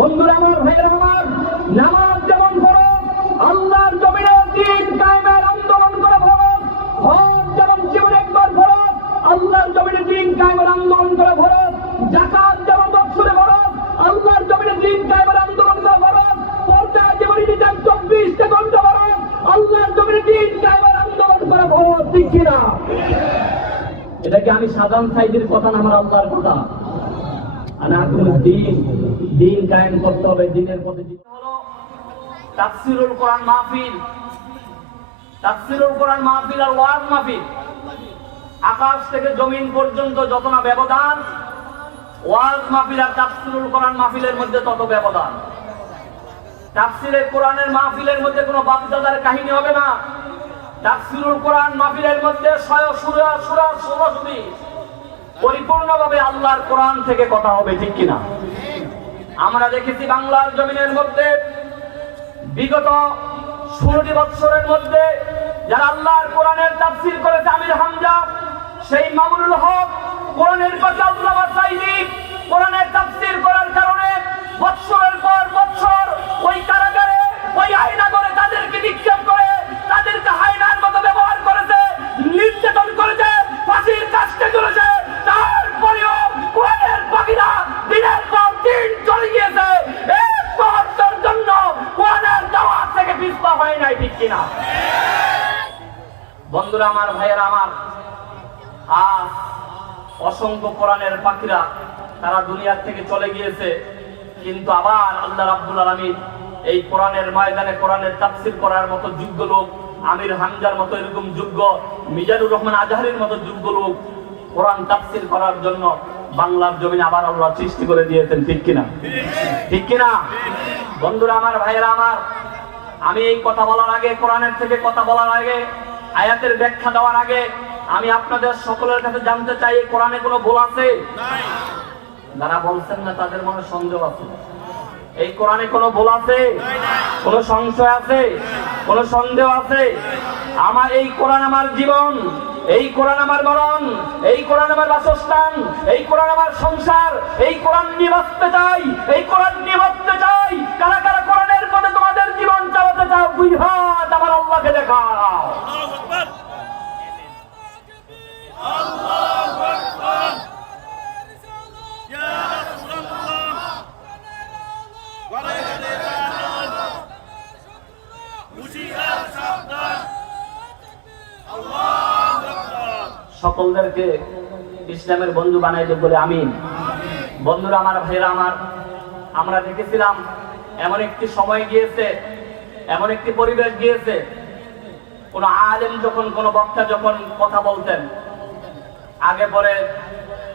বন্ধুরা আমার ভাইয়ের আমার, নামাজ যেমন ফরজ আল্লাহর জমিনে দিন কায়েমের আন্দোলন করা ফরজ হজ যেমন জীবনে একবার ফরজ আল্লাহর জমিনে দিন কায়েমের আন্দোলন করা ফরজ জাকাত যেমন বৎসরে ফরজ আল্লাহর জমিনে দিন কায়েমের আন্দোলন করা ফরজ পর্দা জীবনে দিতেন চব্বিশটা ঘণ্টা ফরজ আল্লাহর জমিনে দিন কায়েমের আন্দোলন করা ফরজ ঠিক কিনা? এটা কি আমি সাধারণ সাইজের কথা না আমার আল্লাহর কথা? দিন দিন করতে হবে, দিনের হলো তাফসিরুল কোরআন মাহফিল। তাফসিরুল মাহফিল আর আকাশ থেকে জমিন পর্যন্ত যত না ব্যবধান, ওয়াজ মাহফিল আর তাফসিরুল কোরআন মাহফিলের মধ্যে তত ব্যবধান। তাফসিরের কোরআনের মাহফিলের মধ্যে কোনো বাপদাদার কাহিনী হবে না। তাফসিরুল কোরআন মাহফিলের মধ্যে শয় সুরা সুরা ষোলশুদি পরিপূর্ণভাবে আল্লাহর কোরআন থেকে কথা হবে, ঠিক কিনা? আমরা দেখেছি বাংলার জমিনের মধ্যে বিগত ষোলোটি বৎসরের মধ্যে যারা আল্লাহর কোরআনের তাফসির করেছে, আমির হামজা, সেই মামুনুল হক কোরআনের কথা আল্লাহ চাইনি কোরআনের তাফসির করার কারণে বৎসরের বন্ধুরা আমার, ভাইয়েরা আমার আজ অসংখ্য কোরআনের পাখিরা তারা দুনিয়ার থেকে চলে গিয়েছে। কিন্তু আবার আল্লাহ রাব্বুল আলামিন এই কোরআনের ময়দানে কোরআনের তাফসীর করার মতো যোগ্য লোক, আমির হামজার মতো এরকম যোগ্য, মিজানুর রহমান আজহারের মতো যোগ্য লোক কোরআন তাফসীর করার জন্য বাংলার জমিন আবার আল্লাহ সৃষ্টি করে দিয়েছেন, ঠিক কিনা? ঠিক কিনা? বন্ধুরা আমার, ভাইয়েরা আমার, আমি এই কথা বলার আগে, কোরআনের থেকে কথা বলার আগে আয়াতের ব্যাখ্যা দেওয়ার আগে আমি আপনাদের সকলের কাছে জানতে চাই এই কোরআনে কোনো ভুল আছে? যারা বলছেন না তাদের মনে সন্দেহ আছে। এই কোরআনে কোনো ভুল আছে? কোনো সংশয় আছে? কোনো সন্দেহ আছে? আমার এই কোরআন আমার জীবন এই কোরআন আমার মরণ এই কোরআন আমার বাসস্থান এই কোরআন আমার সংসার এই কোরআন নিয়ে বাঁচতে চাই এই কোরআন নিয়ে বাঁচতে চাই। কারা কারা কোরআনের পথে তোমাদের জীবন চালাতে চাও? দুই হাত আমার আল্লাহকে দেখাও সকলদেরকে ইসলামের বন্ধু বানাই দেব বলে আমিন। বন্ধুরা আমার ভাইয়েরা আমার, আমরা দেখেছিলাম এমন একটি সময় গিয়েছে, এমন একটি পরিবেশ গিয়েছে কোন আলেম যখন, কোন বক্তা যখন কথা বলতেন, আগে পরে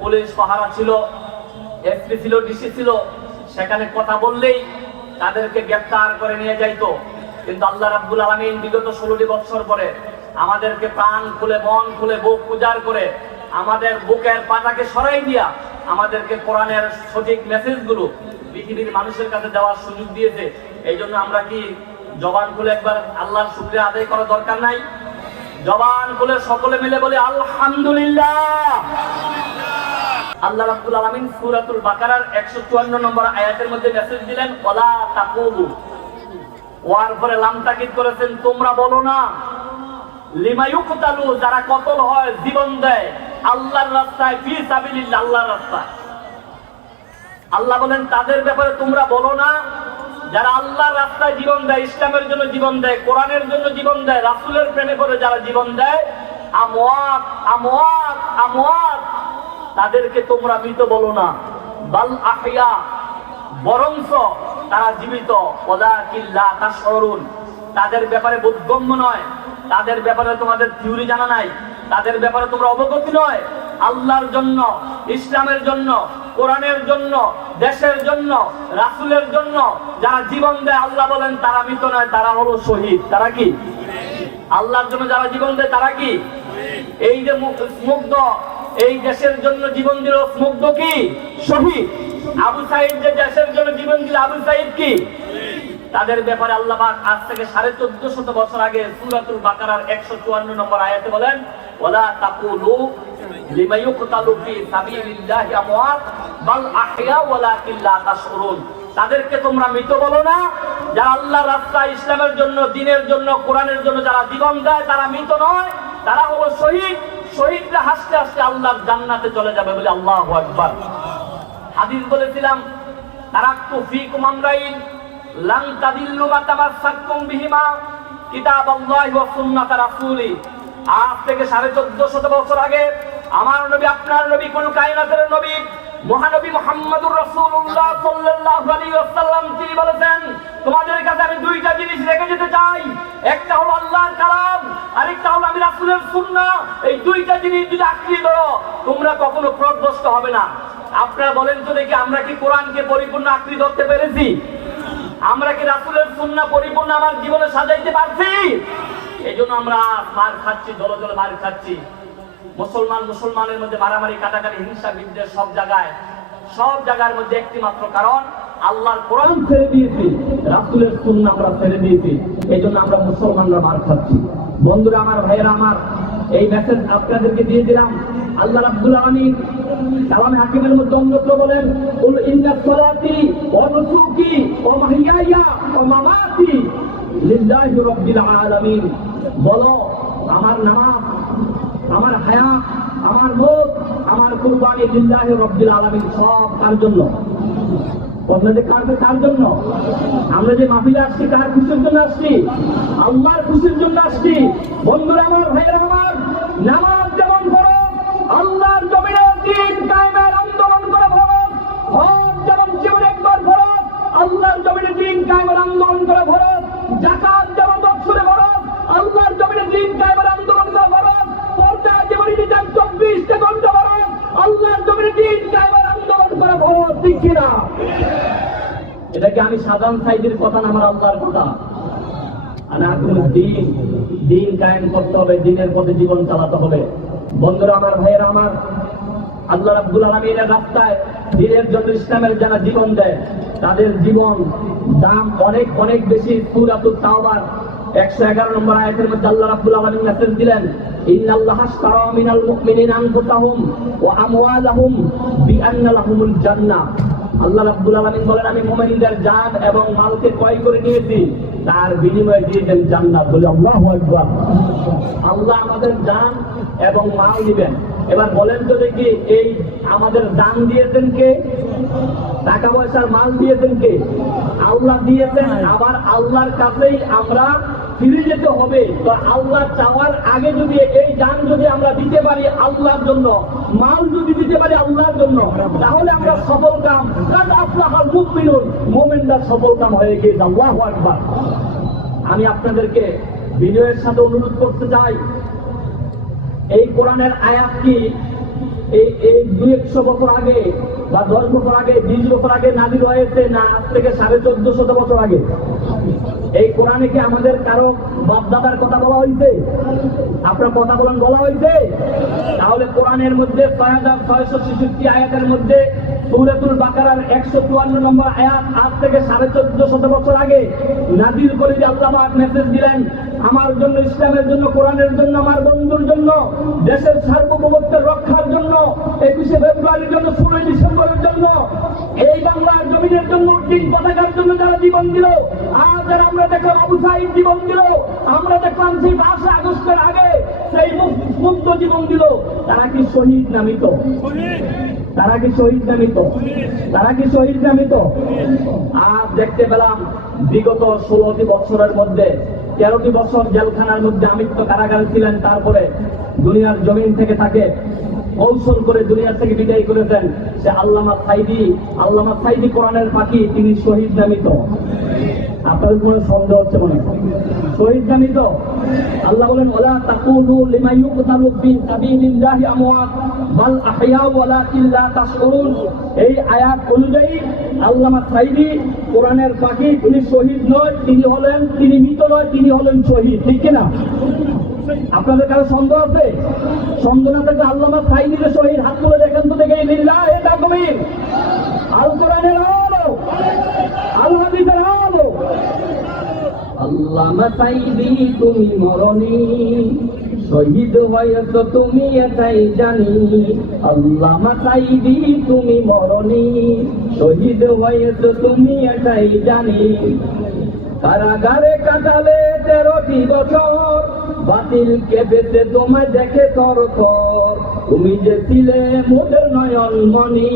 পুলিশ পাহারা ছিল এসপি ছিল, ডিসি ছিল, সেখানে কথা বললেই তাদেরকে গ্রেপ্তার করে নিয়ে যাইতো। কিন্তু আল্লাহ রাব্বুল আলামিন বিগত ষোলোটি বছর পরে আমাদেরকে প্রাণ খুলে, মন খুলে, বুক উজাড় করে আমাদের বুকের পাতাকে সরাই দিয়া আমাদেরকে কোরআনের সঠিক মেসেজগুলো পৃথিবীর মানুষের কাছে দেওয়ার সুযোগ দিয়েছে। এই জন্য আমরা কি জবান খুলে একবার আল্লাহর শুক্রিয়া আদায় করা দরকার নাই। জবান খুলে সকলে মিলে বলি, আলহামদুলিল্লাহ। আল্লাহ রাব্বুল আলামিন সূরাতুল বাকারার 154 নম্বর আয়াতের মধ্যে মেসেজ দিলেন, ওয়ালা তাকুলু। ওয়ার পরে লাম তাকিদ করেছেন, তোমরা বলো না। লিমা ইউকতালু, যারা কতল হয়, জীবন দেয়, আল্লাহর রাস্তায়, ফি সাবিলিল্লাহ, আল্লাহর রাস্তায়। আল্লাহ বলেন, তাদের ব্যাপারে তোমরা বলো না। যারা আল্লাহর রাস্তায় জীবন দেয়, ইসলামের জন্য জীবন দেয়, কোরআনের জন্য জীবন দেয়, রাসূলের প্রেমে করে যারা জীবন দেয়, আমওয়াত আমওয়াত আমওয়াত, তাদেরকে তোমরা মৃত বলো না। বাল আহিয়া বরংস তারা জীবিত। ওয়ালাকিল্লা তাশউরুন, তাদের ব্যাপারে বোধগম্য নয়। তাদের ব্যাপারে তোমাদের থিওরি জানা নাই। তাদের ব্যাপারে তোমরা অবগতি নয়। আল্লাহর জন্য, ইসলামের জন্য কোরআনের জন্য, দেশের জন্য, রাসূলের জন্য যারা জীবন দেয়, আল্লাহ বলেন, তারা মৃত নয়, তারা হলো শহীদ। তারা কি? আল্লাহর জন্য যারা জীবন দেয়, তারা কি? এই যে মুগ্ধ, এই দেশের জন্য জীবন দিল মুগ্ধ কি? শহীদ। আবু সাইদ যে দেশের জন্য জীবন দিল, আবু সাইদ কি? তাদের ব্যাপারে আল্লাহ আজ থেকে সাড়ে চোদ্দ শত বছর আগে সুরাতুল বাকারার একশো চুয়ান্ন নম্বর আয়াতে বলেন ওলা তাকুলু লিমা ইউকতালু ফি সাবিলিল্লাহি আমওয়াত, বাল আহইয়া ওয়ালাকিন লা তাশউরুন তাদেরকে তোমরা মৃত বলো না। যারা আল্লাহ রাস্তা ইসলামের জন্য, দিনের জন্য, কোরআনের জন্য যারা জীবন দেয়, তারা মৃত নয়। তারা হলো শহীদ। শহীদরা হাসতে হাসতে আল্লাহর জান্নাতে চলে যাবে বলে আল্লাহ আকবার। হাদিস বলেছিলাম, তারাক্তু ফিকুম আমরাইন, লান তাদিল্লু মা তামাসসাকতুম বিহিমা, কিতাব আল্লাহি ওয়া সুন্নাত রাসূলি। আজ থেকে সাড়ে চোদ্দ শত বছর আগে আমার নবী, আপনার নবী, কোন কায়নাতের নবী, মহানবী মুহাম্মদুর রাসূলুল্লাহ সাল্লাল্লাহু আলাইহি ওয়াসাল্লাম, তিনি বলেছেন, তোমাদের কাছে আমি দুইটা জিনিস রেখে যেতে চাই। একটা হলো আল্লাহর কালাম, আরেকটা হলো আমি রাসূলের সুন্নাহ। এই দুইটা জিনিস যদি আঁকড়ে ধরো, তোমরা কখনো প্রদস্ত হবে না। আপনারা বলেন তো দেখি, আমরা কি কোরআনকে পরিপূর্ণ আঁকড়ে ধরতে পেরেছি? আমরা কি রাসূলের সুন্নাহ পরিপূর্ণ আমার জীবনে সাজাইতে পারছি? এই জন্য আমরা মার খাচ্ছি দলে দলে মার খাচ্ছি। মুসলমান মুসলমানের মধ্যে মারামারি, কাটাকাটি, হিংসা, বিদ্বেষ সব জায়গায়, সব জায়গার মধ্যে একটি মাত্র কারণ, আল্লাহর কোরআন ছেড়ে দিয়েছি, রাসূলের সুন্নাহ আমরা ছেড়ে দিয়েছি এই জন্য আমরা মুসলমানরা মার খাচ্ছি। বন্ধুরা আমার, ভাইয়েরা আমার, এই মেসেজ আপনাদেরকে দিয়ে দিলাম, আল্লাহ রাব্বুল আলামিন কালামে হাকিমের মধ্যে অন্যত্র বলেন, কুল ইন্না সলাতি ওয়া নুসুকি ওয়া মাহইয়ায়া ওয়া মামাতি লিল্লাহি রাব্বিল আলামিন। বলো, আমার নামাজ আমার হায়া, আমার মুখ আমার কুরবানি লিল্লাহি রব্দুল আলমী সব তার জন্য। কার জন্য। আমরা যে মাহফিলে আসছি কার খুশির জন্য আসছি? আল্লাহর খুশির জন্য আসছি। বন্ধুরা আমার, ভাইয়েরা আমার, নামাজ সাধারণ সাইজের কথা আমার আল্লাহর কথা। দিন দিন কায়েম করতে হবে, দিনের পথে জীবন চালাতে হবে। বন্ধুরা আমার, ভাইয়েরা আমার, আল্লাহ রাব্বুল আলামিনের রাস্তায় দিনের জন্য ইসলামের যারা জীবন দেয়, তাদের জীবন দাম অনেক অনেক বেশি। সূরাতুত তাওবার 111 নম্বর আয়াতের মধ্যে আল্লাহ রাব্বুল আলামিন মেসেজ দিলেন, ইন্নাল্লাহা আমওয়ালাহুম বিআন্না জান্নাহ। আল্লাহ রাব্বুল আলামিন বলেন আমি মুমিনদের জান এবং মালকে ক্রয় করে নিয়েছি। তার বিনিময়ে দিয়েছেন জান্নাত। বলে আল্লাহু আকবার। আল্লাহ আমাদের জান এবং মাল দিবেন। এবার বলেন তো দেখি এই আমাদের দান দিয়েছেন কে? টাকা পয়সার মাল দিয়েছেন কে? আল্লাহ দিয়েছেন আবার আল্লাহর কাছেই আমরা ফিরে যেতে হবে। তো আল্লাহ চাওয়ার আগে যদি এই জান যদি আমরা দিতে পারি আল্লাহর জন্য, মাল যদি দিতে পারি আল্লাহর জন্য, তাহলে আমরা সফল কাম। কাজ আপনার মুখ মিলুন মোমেনটা সফল কাম হয়ে গিয়েছে। আল্লাহ একবার আমি আপনাদেরকে বিনয়ের সাথে অনুরোধ করতে চাই। এই কোরআনের আয়াত কি? এই এই দুই একশো বছর আগে বা দশ বছর আগে, বিশ বছর আগে নাজির হয়েছে না আজ থেকে সাড়ে চোদ্দ শত বছর আগে? এই কোরআনে কি আমাদের কারও বাপদাদার কথা বলা হয়েছে আপনার কথা বলেন বলা হয়েছে তাহলে কোরআনের মধ্যে ছয় হাজার ছয়শো ছেষট্টি আয়াতের মধ্যে সূরাতুল বাকারার একশো চুয়ান্ন নম্বর আয়াত আজ থেকে সাড়ে চোদ্দ শত বছর আগে নাজির করে যে আল্লাহ মেসেজ দিলেন, আমার জন্য, ইসলামের জন্য, কোরআনের জন্য, আমার বন্ধুর জন্য, দেশের সার্বভৌমত্বের রক্ষার জন্য, একুশে ফেব্রুয়ারির জন্য, ষোলোই ডিসেম্বরের জন্য, এই বাংলার জমিনের জন্য উদ্দিন পতাকার জন্য যারা জীবন দিল, আজ আমরা দেখলাম আবু সাইদ জীবন দিল, আমরা দেখলাম সেই পাঁচই আগস্টের আগে সেই মুক্ত জীবন দিল। তারা কি শহীদ নামিত তারা কি শহীদ নামিত তারা কি শহীদ নামিত আজ দেখতে পেলাম বিগত ষোলোটি বছরের মধ্যে তেরোটি বছর জেলখানার মধ্যে আমৃত্য কারাগারে ছিলেন, তারপরে দুনিয়ার জমিন থেকে তাকে কৌশল করে দুনিয়া থেকে বিদায় করেছেন। সে আল্লামা সাইদি আল্লামা সাইদি কোরআনের পাখি, তিনি শহীদ নামিত এই অনুযায়ী আল্লামা পাখি, তিনি শহীদ নয়, তিনি হলেন, তিনি মৃত নয়, তিনি হলেন শহীদ। ঠিক কিনা? আপনাদের কাছে সন্দেহ আছে? সন্দেহ না থাকলে আল্লামা সাইদির শহীদ হাত তুলে দেখেন তো দেখে তুমি মরণি। শহীদ হয়েছ তুমি এটাই জানি। আল্লাহ মাসাইদি তুমি মরণি। শহীদ হয়েছ তুমি এটাই জানি। কারাগারে কাটালে তেরোটি বছর। বাতিল কেঁপেছে তোমায় দেখে তর তুমি যে ছিলে মোদের নয়ন মনি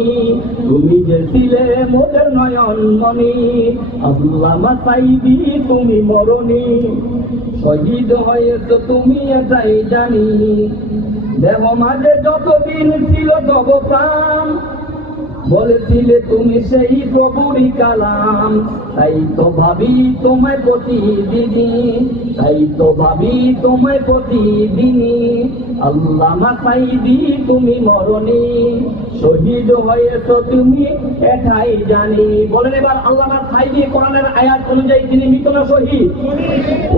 তুমি যে ছিলে মোদের নয়ন মনি আল্লাহ মাসাইদি, তুমি মরণি। শহীদ হয়েছ তুমি এটাই জানি। দেহ মাঝে যতদিন ছিল তব প্রাণ বলেছিলে তুমি সেই প্রভুরই কালাম। তাই তো ভাবি তোমায় প্রতিদিনই। তাই তো ভাবি তোমায় প্রতিদিনই। আল্লাহ মাসাইদি তুমি মরণি। শহীদ হয়েছ তুমি এটাই জানি। বলেন এবার আল্লাহ সাইদি কোরআনের আয়াত অনুযায়ী তিনি মৃত না শহীদ?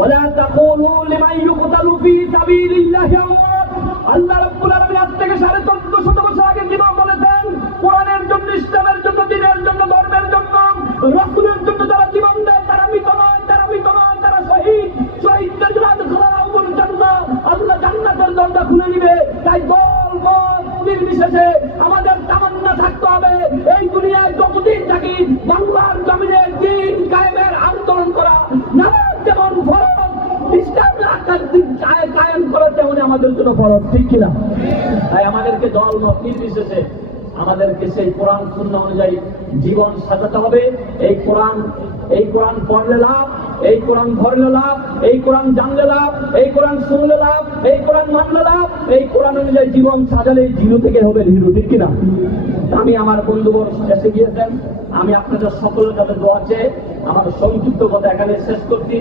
ওলা তাকুলু লিমান ইউকতালু ফি সাবিলিল্লাহি আল্লাহ রাব্বুল নির্বিশেষে আমাদের তামান্না থাকতে হবে। এই দুনিয়ায় যতদিন থাকি, বাংলার জমিনে দিন কায়েমের আন্দোলন করা যেমন কায়েম করা তেমনি আমাদের জন্য তাই আমাদেরকে আমাদেরকে সেই অনুযায়ী জীবন সাজাতে হবে। এই কোরআন এই কোরআন পড়লে লাভ এই কোরআন ধরলে লাভ, এই কোরআন জানলে লাভ, এই কোরআন শুনলে লাভ, এই কোরআন মানলে লাভ, এই কোরআন অনুযায়ী জীবন সাজালে জিরো থেকে হবে হিরো, ঠিক কিনা? আমি আমার বন্ধুবর এসে গিয়েছেন, আমি আপনাদের সকলের কাছে দোয়া চেয়ে আমার সংক্ষিপ্ত কথা এখানে শেষ করছি।